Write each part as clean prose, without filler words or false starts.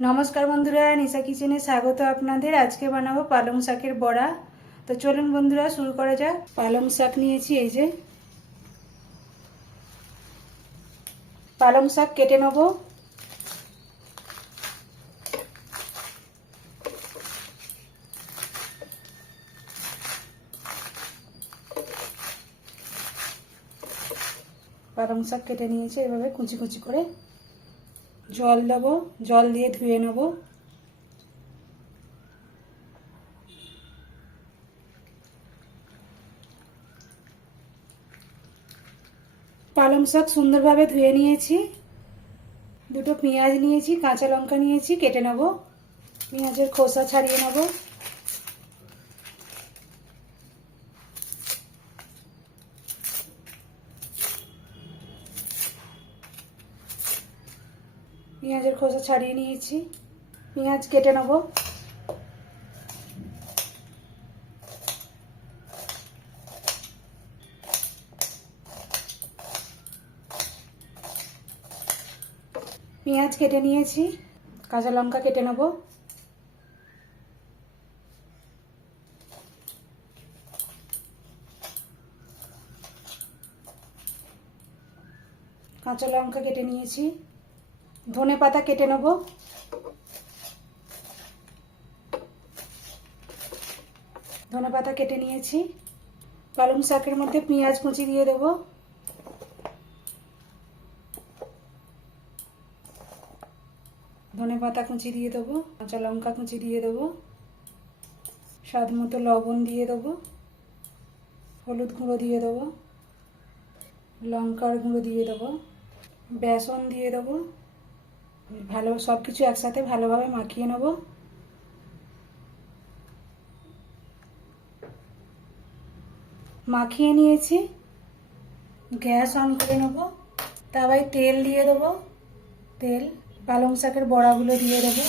নমস্কার বন্ধুরা, নিশা কিচেনে স্বাগত আপনাদের। আজকে বানাবো পালং শাকের বড়া। তো চলুন বন্ধুরা শুরু করা যাক। পালং শাক নিয়েছি, এই যে পালং শাক কেটে নেব। পালং শাক কেটে নিয়েছি এভাবে কুচি কুচি করে। জল দেবো, জল দিয়ে ধুয়ে নেব। পালং শাক সুন্দরভাবে ধুয়ে নিয়েছি। দুটো পেঁয়াজ নিয়েছি, কাঁচা লঙ্কা নিয়েছি, কেটে নেব। পেঁয়াজের খোসা ছাড়িয়ে নেব। পেঁয়াজের খোসা ছাড়িয়ে নিয়েছি। পেঁয়াজ কেটে নেব। পেঁয়াজ কেটে নিয়েছি। কাঁচা লঙ্কা কেটে নেব। কাঁচা লঙ্কা কেটে নিয়েছি। ধনে পাতা কেটে নেব। ধনে পাতা কেটে নিয়েছি। পালং শাকের মধ্যে পেঁয়াজ কুচি দিয়ে দেব। ধনে পাতা কুচি দিয়ে দেবো। কাঁচা লঙ্কা কুচি দিয়ে দেবো। স্বাদ মতো লবণ দিয়ে দেবো। হলুদ গুঁড়ো দিয়ে দেবো। লঙ্কার গুঁড়ো দিয়ে দেবো। বেসন দিয়ে দেবো। ভালো সব কিছু একসাথে ভালোভাবে মাখিয়ে নেব। মাখিয়ে নিয়েছি। গ্যাস অন করে নেব। তাওয়ায় তেল দিয়ে দেবো। তেল, পালং শাকের বড়াগুলো দিয়ে দেবো।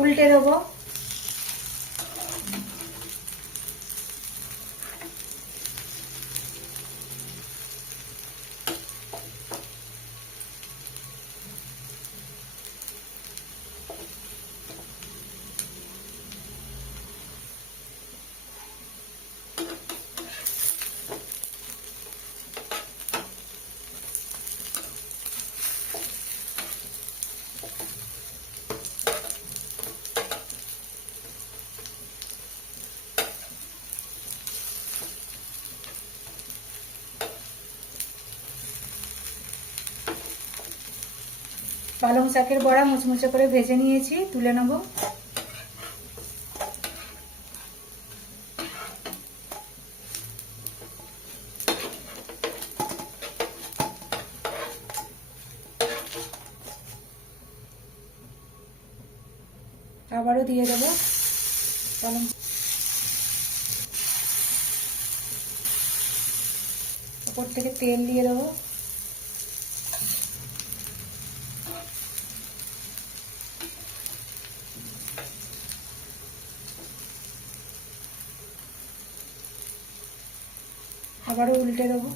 উল্টে দেবো। পালং শাকের বড়া মুচমুচে করে ভেজে নিয়েছি, তুলে নেব। আবারও দিয়ে দেব পালং, উপর থেকে তেল দিয়ে দেবো। আবারও উল্টে দেবো।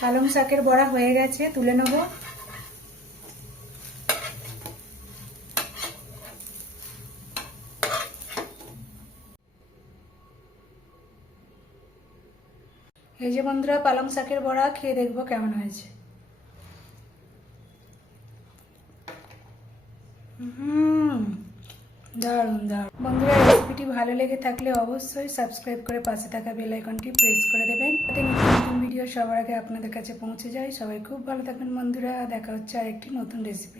পালং শাকের বড়া হয়ে গেছে, তুলে নেব। এই যে বন্ধুরা, পালং শাকের বড়া খেয়ে দেখবো কেমন হয়েছে। দারুণ দারুণ। বন্ধুরা, রেসিপিটি ভালো লেগে থাকলে অবশ্যই সাবস্ক্রাইব করে পাশে থাকা বেল আইকনটি প্রেস করে দেবেন, যাতে নতুন নতুন ভিডিও সবার আগে আপনাদের কাছে পৌঁছে যায়। সবাই খুব ভালো থাকবেন বন্ধুরা, দেখা হচ্ছে আরেকটি নতুন রেসিপি।